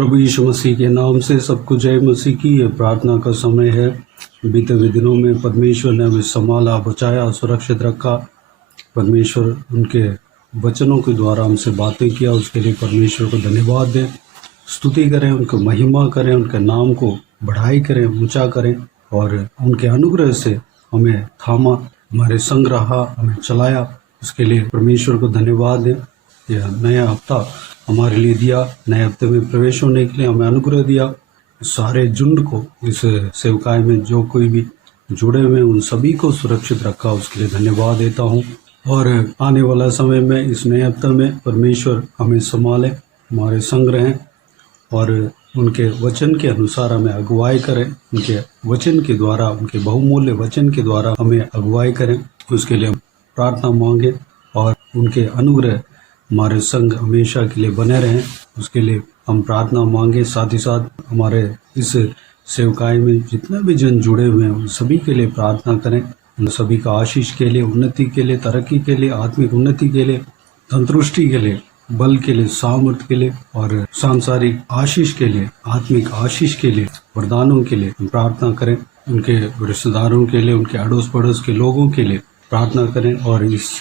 प्रभु यीशु मसीह के नाम से सबको जय मसीह की। ये प्रार्थना का समय है। बीते हुए दिनों में परमेश्वर ने हमें संभाला, बचाया, सुरक्षित रखा। परमेश्वर उनके वचनों के द्वारा हमसे बातें किया, उसके लिए परमेश्वर को धन्यवाद दें, स्तुति करें, उनको महिमा करें, उनके नाम को बढ़ाई करें, ऊंचा करें और उनके अनुग्रह से हमें थामा, हमारे संग रहा, हमें चलाया। उसके लिए परमेश्वर को धन्यवाद दें। यह नया हफ्ता हमारे लिए दिया, नए हफ्ते में प्रवेश होने के लिए हमें अनुग्रह दिया। सारे झुंड को, इस सेवकाई में जो कोई भी जुड़े हुए उन सभी को सुरक्षित रखा, उसके लिए धन्यवाद देता हूँ। और आने वाला समय में इस नए हफ्ते में परमेश्वर हमें संभाले, हमारे संग रहें और उनके वचन के अनुसार हमें अगुवाई करें। उनके वचन के द्वारा, उनके बहुमूल्य वचन के द्वारा हमें अगुवाई करें। उसके लिए प्रार्थना मांगे और उनके अनुग्रह हमारे संग हमेशा के लिए बने रहें। उसके लिए हम प्रार्थना मांगे। साथ ही साथ हमारे इस सेवकाई में जितने भी जन जुड़े हुए हैं उन सभी के लिए प्रार्थना करें। उन सभी का आशीष के लिए, उन्नति के लिए, तरक्की के लिए, आत्मिक उन्नति के लिए, तंदुरुस्ती के लिए, बल के लिए, सामर्थ्य के लिए और सांसारिक आशीष के लिए, आत्मिक आशीष के लिए, वरदानों के लिए हम प्रार्थना करें। उनके रिश्तेदारों के लिए, उनके अड़ोस पड़ोस के लोगों के लिए प्रार्थना करें और इस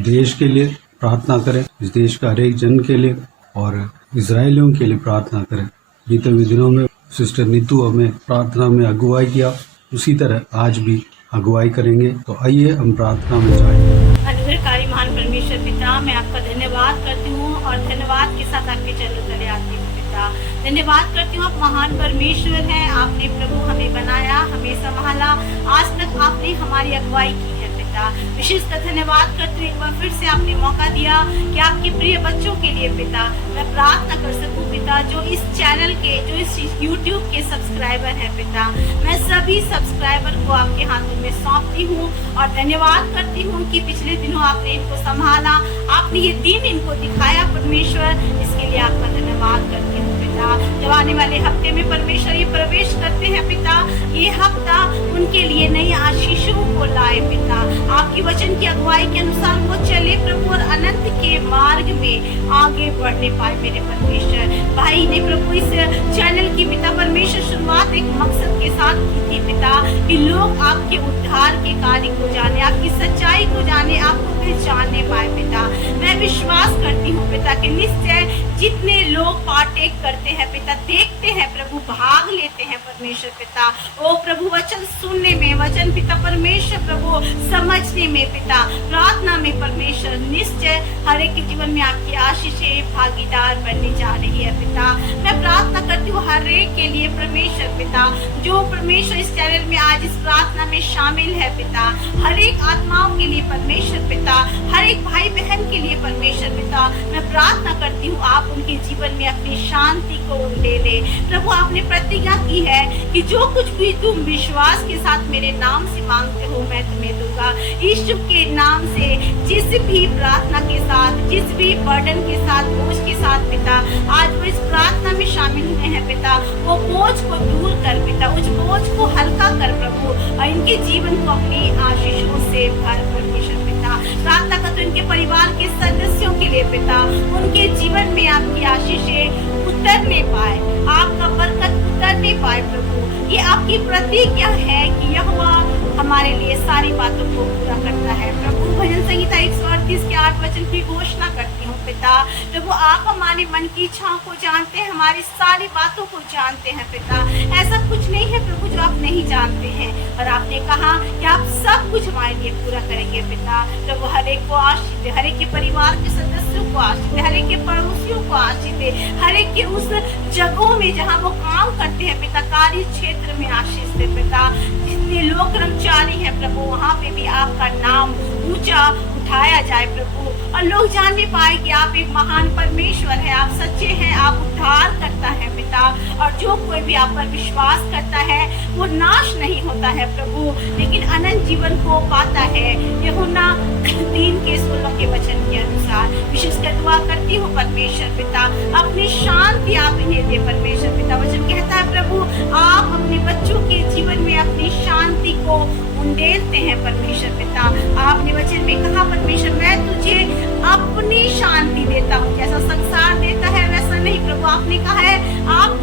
देश के लिए प्रार्थना करें, इस देश का हर एक जन के लिए और इजरायलियों के लिए प्रार्थना करें। बीते हुए दिनों में सिस्टर नीतू हमें प्रार्थना में अगुवाई किया, उसी तरह आज भी अगुवाई करेंगे। तो आइए हम प्रार्थना में जाएं। अनुग्रहकारी महान परमेश्वर पिता, मैं आपका धन्यवाद करती हूँ और धन्यवाद के साथ आपके चरणों तले आती हूँ पिता। धन्यवाद करती हूँ, आप महान परमेश्वर हैं। आपने प्रभु हमें बनाया, हमें संभाला, आज तक आपने हमारी अगुवाई की है पिता। विशेषकर धन्यवाद करती हूँ, एक बार फिर से आपने मौका दिया कि आपके प्रिय बच्चों के लिए पिता मैं प्रार्थना कर सकूं पिता। जो इस चैनल के, जो इस YouTube के सब्सक्राइबर हैं पिता, मैं सभी सब्सक्राइबर को आपके हाथों में सौंपती हूँ और धन्यवाद करती हूँ कि पिछले दिनों आपने इनको संभाला, आपने ये दिन इनको दिखाया परमेश्वर, इसके लिए आपका धन्यवाद करती हूँ पिता। जब आने वाले हफ्ते में परमेश्वर ये प्रवेश करते हैं पिता, ये हफ्ता उनके लिए नई आशीषों को लाए पिता। आपकी वचन की अगुवाई के अनुसार वो चले प्रभु और अनंत के मार्ग में आगे बढ़ने पाए मेरे परमेश्वर। भाई ने प्रभु इस चैनल की पिता परमेश्वर शुरुआत एक मकसद के साथ की थी पिता कि लोग आपके उद्धार के कार्य को जाने, आपकी सच्चाई को जाने, आपको पहचानने पाए पिता। मैं विश्वास करती हूँ पिता कि निश्चय जितने लोग पार्टेक करते हैं पिता, देखते हैं प्रभु, भाग लेते हैं परमेश्वर पिता, ओ प्रभु वचन सुनने में, वचन पिता परमेश्वर प्रभु समझने में पिता, प्रार्थना में परमेश्वर, निश्चय हर एक के जीवन में आपकी आशीषें भागीदार बनने जा रही है पिता। मैं प्रार्थना करती हूँ हर एक के लिए परमेश्वर पिता, जो परमेश्वर इस चैनल में आज इस प्रार्थना में शामिल है पिता, हर एक आत्माओं के लिए परमेश्वर पिता, हर एक भाई बहन के लिए परमेश्वर पिता, मैं प्रार्थना करती हूँ आप उनके जीवन में अपनी शांति को ले ले प्रभु। आपने प्रतिज्ञा की है कि जो कुछ भी तुम विश्वास के साथ मेरे नाम से मांगते हो मैं तुम्हें दूंगा। यीशु के नाम से जिस भी प्रार्थना के साथ, जिस भी बर्डन के साथ, बोझ के साथ पिता, आज वो इस प्रार्थना में शामिल हुए हैं पिता, वो बोझ को दूर कर पिता, उस बोझ को हल्का कर प्रभु और इनके जीवन को अपनी आशीषों से भर परमेश्वर पिता। प्रार्थना करते इनके परिवार के सदस्यों के लिए पिता, उनके जीवन में आपकी आशीषें उतरने पाए, आपका बरकत उतरने पाए प्रभु। ये आपकी प्रतिज्ञा है कि यहोवा हमारे लिए सारी बातों को पूरा करता है प्रभु। भजन संहिता 138 के 8 वचन की घोषणा करती हूँ पिता। प्रभु आप हमारे मन की इच्छाओं को जानते हैं, हमारी सारी बातों को जानते हैं पिता। ऐसा कुछ नहीं है प्रभु जो आप नहीं जानते हैं, और आपने कहा कि आप सब कुछ हमारे लिए पूरा करेंगे पिता। प्रभु हर एक को आशीष दे, हर एक के परिवार के सदस्यों को आशीष दे, हर एक के पड़ोसियों को आशीष दे, हर एक के उस जगहों में जहाँ वो काम करते हैं पिता, कार्य क्षेत्र में आशीष दे पिता। जितने लोग कर्मचारी हैं प्रभु, वहाँ पे भी आपका नाम ऊंचा उठाया जाए प्रभु, और लोग जानने पाए कि आप एक महान परमेश्वर है, आप सच्चे हैं, आप उद्धार करता है पिता। और जो कोई भी आप पर विश्वास करता है वो नाश नहीं होता है प्रभु, लेकिन अनंत जीवन को पाता है। यूहन्ना 3:16 के वचन के अनुसार विशेषकर दुआ करती हूँ परमेश्वर पिता, अपनी शांति आप इन्हें दे परमेश्वर पिता। वचन कहता है प्रभु आप अपने बच्चों के जीवन में अपनी शांति को उंडेलते हैं परमेश्वर पिता। आपने वचन में कहा परमेश्वर मैं तुझे अपनी शांति देता हूँ, जैसा संसार देता है वैसा नहीं प्रभु। आपने कहा है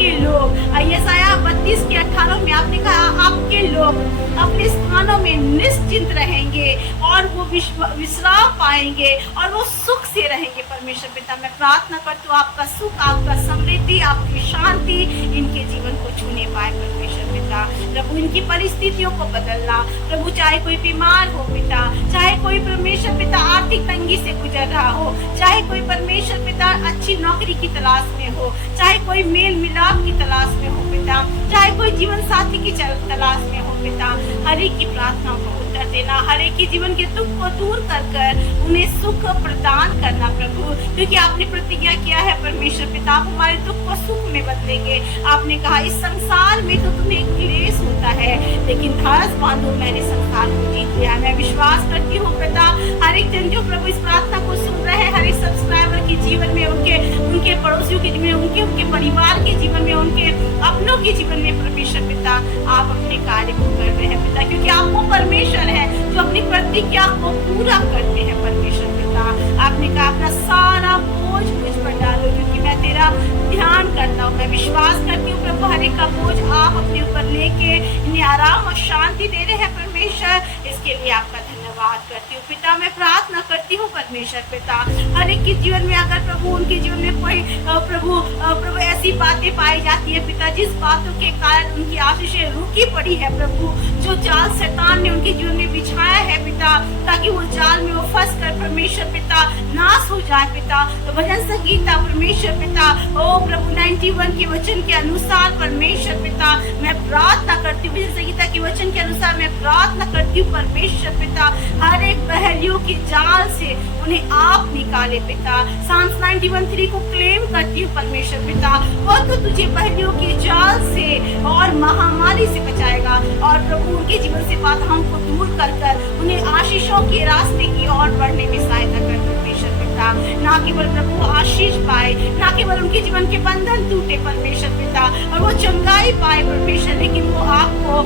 आपके लोग, यशायाह 32:18 में आपने कहा आपके लोग अपने स्थानों में निश्चिंत रहेंगे और वो विश्राम पाएंगे और वो सुख से रहेंगे। परमेश्वर पिता, मैं प्रार्थना करती हूँ आपका सुख, आपका समृद्धि, आपकी शांति इनके जीवन को छूने पाए। परमेश्वर पिता प्रभु, इनकी परिस्थितियों को बदलना प्रभु, चाहे कोई बीमार हो पिता, चाहे कोई परमेश्वर पिता आर्थिक तंगी से गुजर रहा हो, चाहे कोई परमेश्वर पिता अच्छी नौकरी की तलाश में हो, चाहे कोई मेल मिलाप की तलाश में हो पिता, चाहे कोई जीवन साथी की तलाश में हो पिता, हर एक की प्रार्थनाओं को उत्तर देना, हर एक के जीवन के दुख को दूर कर कर उन्हें सुख प्रदान करना प्रभु, क्योंकि आपने प्रतिज्ञा किया है परमेश्वर पिता, आप हमारे दुख को सुख में बदलेंगे। आपने कहा इस संसार में तो तुम्हें क्लेश होता है, लेकिन धारस बांधो, मैंने संसार को जीत लिया। मैं विश्वास करती हूँ पिता, हर एक जन जो प्रभु इस प्रार्थना को सुन रहे हैं, हर एक सब्सक्राइबर के जीवन में, उनके पड़ोसियों के जीवन में, उनके परिवार के जीवन में, उनके अपनों के जीवन में परमेश्वर पिता आप अपने कार्य को कर रहे हैं पिता, क्योंकि आप वो परमेश्वर है जो अपनी प्रतिज्ञा को पूरा करते हैं। परमेश्वर पिता, आपने कहा अपना सारा बोझ मुझ पर डालो, क्योंकि मैं तेरा ध्यान करता हूँ। मैं विश्वास करती हूँ प्रभु, हर एक का बोझ आप अपने ऊपर लेके इन्हें आराम और शांति दे रहे हैं परमेश्वर, इसके लिए आपका धन्यवाद करती हूँ पिता। मैं प्रार्थना करती हूँ परमेश्वर पिता, हर एक के जीवन में अगर प्रभु उनके जीवन में कोई प्रभु ऐसी बातें पाई जाती है पिता, जिस बातों के कारण उनकी आशीषें रुकी पड़ी है प्रभु, जो जाल शैतान ने उनके जीवन में बिछाया है पिता, ताकि वो जाल में वो फंस कर परमेश्वर पिता नाश हो जाए पिता, तो भजन संगीता परमेश्वर पिता ओ प्रभु 91 के वचन के अनुसार परमेश्वर पिता मैं प्रार्थना करती हूँ, भजन संगीता के वचन के अनुसार मैं प्रार्थना करती हूँ परमेश्वर पिता, हर एक पहेलियों के जाल से उन्हें आप निकाले पिता। साम्स 91:3 को क्लेम करती हूँ परमेश्वर पिता, वो तो तुझे पहेलियों के जाल से और महामारी से बचाएगा और प्रभु उनके जीवन से बाधाओं को दूर कर कर उन्हें आशीषों के रास्ते की ओर बढ़ने में सहायता कर परमेश्वर पिता। ना केवल प्रभु आशीष पाए, ना केवल उनके जीवन के बंधन टूटे परमेश्वर पिता और वो चंगाई पाए परमेश्वर, लेकिन वो आपको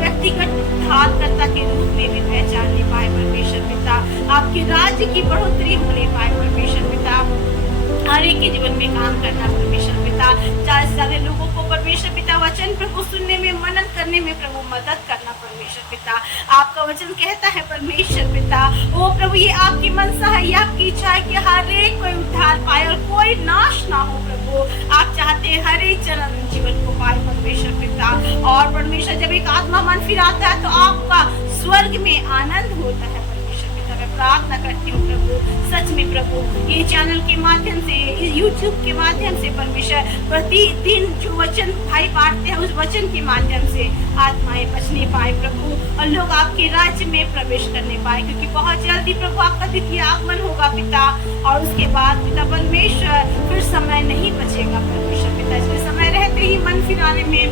व्यक्तिगत उद्धारकर्ता के रूप में भी पहचानने पाए परमेश्वर पिता, आपके राज्य की बढ़ोतरी होने पाए परमेश्वर पिता, हर एक के जीवन में काम करना परमेश्वर पिता, चाहे सारे लोगों को परमेश्वर पिता वचन प्रभु सुनने में, मनन करने में प्रभु मदद करना परमेश्वर पिता। आपका वचन कहता है परमेश्वर पिता ओ प्रभु, ये आपकी मनसा है, ये आपकी इच्छा है कि हर एक कोई उद्धार पाए और कोई नाश ना हो प्रभु। आप चाहते हैं हर एक जन जीवन को पाए परमेश्वर पिता, और परमेश्वर जब एक आत्मा मन फिराता है तो आपका स्वर्ग में आनंद होता है परमेश्वर पिता। मैं प्रार्थना करती हूँ प्रभु, सच में प्रभु ये चैनल के माध्यम से, यूट्यूब के माध्यम से परमेश्वर प्रतिदिन जो वचन भाई बांटते हैं उस वचन के माध्यम से आत्माएं बचने पाए प्रभु और लोग आपके राज्य में प्रवेश करने पाए, क्योंकि बहुत जल्दी प्रभु आपका द्वितीय आगमन होगा पिता, और उसके बाद पिता परमेश्वर फिर समय नहीं बचेगा परमेश्वर पिता, इसलिए समय रहते ही मन फिराने में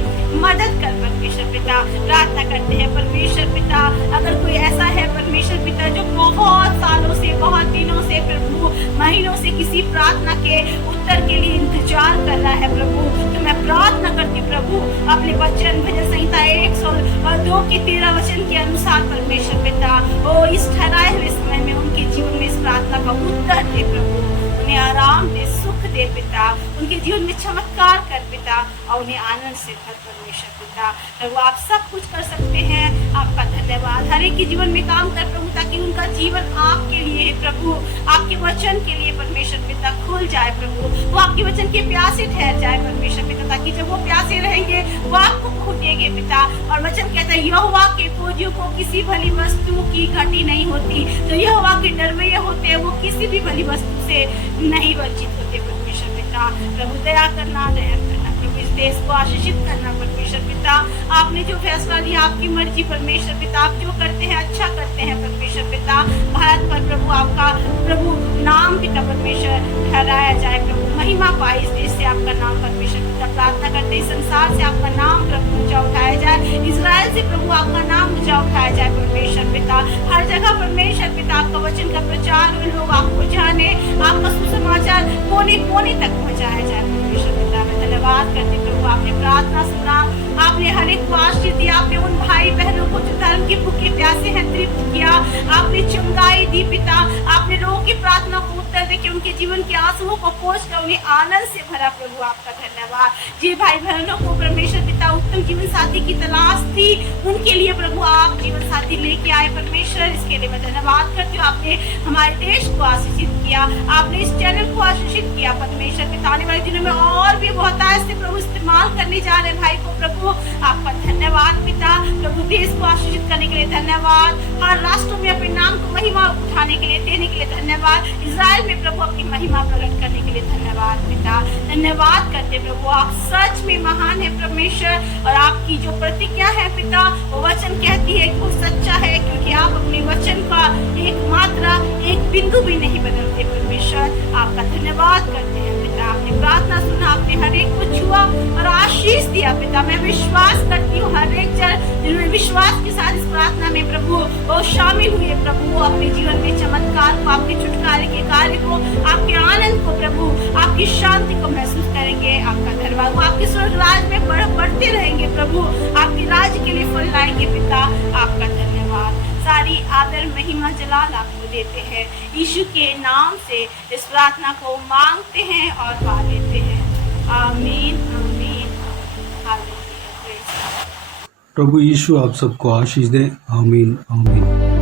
मदद कर परमेश्वर पिता। प्रार्थना करते हैं परमेश्वर पिता, अगर कोई ऐसा है परमेश्वर पिता जो बहुत सालों से, बहुत दिनों से प्रभु, महीनों से किसी प्रार्थना के उत्तर के लिए इंतजार कर रहा है प्रभु, तो मैं प्रार्थना करती प्रभु अपने वचन भजन संहिता 102:13 वचन के अनुसार परमेश्वर पिता ओ इस ठहराए हुए समय में उनके जीवन में इस प्रार्थना का उत्तर दे प्रभु, उन्हें आराम दे, सुख दे पिता, उनके जीवन में चमत्कार कर पिता और उन्हें आनंद से भर परमेश्वर पिता। प्रभु आप सब कुछ कर सकते हैं, आपका धन्यवाद। हर एक के जीवन में काम कर प्रभु, ताकि उनका जीवन आपके लिए है प्रभु, आपके वचन के लिए परमेश्वर पिता खुल जाए प्रभु, वो आपके वचन के प्यासे ठहर जाए परमेश्वर पिता, ताकि जब वो प्यासे रहेंगे वो आपको खोजेंगे पिता। और वचन कहता है यहोवा के खोजियों को किसी भली वस्तु की घटी नहीं होती, तो यहोवा के डरवैये होते हैं वो किसी भी भली वस्तु से नहीं वंचित होते परमेश्वर पिता। प्रभु दया करना प्रभु, इस देश को आशीषित करना परमेश्वर पिता। आपने जो फैसला लिया आपकी मर्जी परमेश्वर पिता, आप जो करते हैं अच्छा करते हैं परमेश्वर पिता। भारत पर प्रभु आपका प्रभु नाम पिता परमेश्वर ठहराया जाए प्रभु, महिमा पाए इस देश से आपका नाम परमेश्वर पिता। प्रार्थना करते इस संसार से आपका नाम प्रभु ऊंचा उठाया जाए, इजराइल से प्रभु आपका नाम ऊंचा उठाया जाए परमेश्वर पिता। हर जगह परमेश्वर पिता आपका वचन का प्रचार, लोग आपको जाने, आपका सुसमाचार कोने कोने तक पहुंचाया जाए। परमेश्वर पिता मैं धन्यवाद करती हूँ प्रभु, आपने प्रार्थना सुना, आपने हर एक को आशीष दिया, आपने उन भाई बहनों को जो धर्म के भूखे प्यासे हैं तृप्त किया, आपने चंगाई दी पिता, आपने रोग की प्रार्थना को उत्तर देके उनके जीवन के आंसुओं को पोंछ कर उन्हें आनंद से भरा। प्रभु आपका धन्यवाद। जी भाई बहनों को परमेश्वर पिता उत्तम जीवन साथी की तलाश थी, उनके लिए प्रभु आप जीवन साथी लेके आए। परमेश्वर इसके लिए मैं धन्यवाद करती हूँ। आपने हमारे देश को आशीषित किया, आपने इस चैनल को आशीषित किया। परमेश्वर पिता आने वाले दिनों में और भी बहुत ऐसे प्रभु इस्तेमाल करने जा रहे भाई को प्रभु आपका धन्यवाद पिता। प्रभु देश को आशीषित करने के लिए धन्यवाद, हर राष्ट्रों में अपने नाम को महिमा उठाने के लिए देने के लिए धन्यवाद, इजराइल में प्रभु अपनी महिमा प्रकट करने के लिए धन्यवाद पिता। धन्यवाद करते प्रभु, आप सच में महान है परमेश्वर, और आपकी जो प्रतिज्ञा है पिता वो वचन कहती है कि वो सच्चा है, क्योंकि आप अपने वचन का एक मात्रा एक बिंदु भी नहीं बदलते। परमेश्वर आपका धन्यवाद करते हैं पिता, आपने प्रार्थना सुना, आपने हर एक को छुआ और आशीष दिया पिता। मैं विश्वास करती हूँ हर एक जन जिन्होंने विश्वास के साथ इस प्रार्थना में प्रभु वो शामिल हुए प्रभु, वो अपने जीवन में चमत्कार को, आपके छुटकारे के कार्य को, आपके आनंद को प्रभु, आपकी शांति को महसूस करेंगे। आपका धन्यवाद, वो आपके स्वर्ग राज में बढ़ते रहेंगे प्रभु, आपके राज्य के लिए फल लाएंगे पिता। आपका धन्यवाद, सारी आदर महिमा जलाल आपको देते हैं। यीशु के नाम से इस प्रार्थना को मांगते हैं और पा लेते हैं। आमीन आमीन हालेलुया। प्रभु यीशु आप सबको आशीष दे। आमीन आमीन।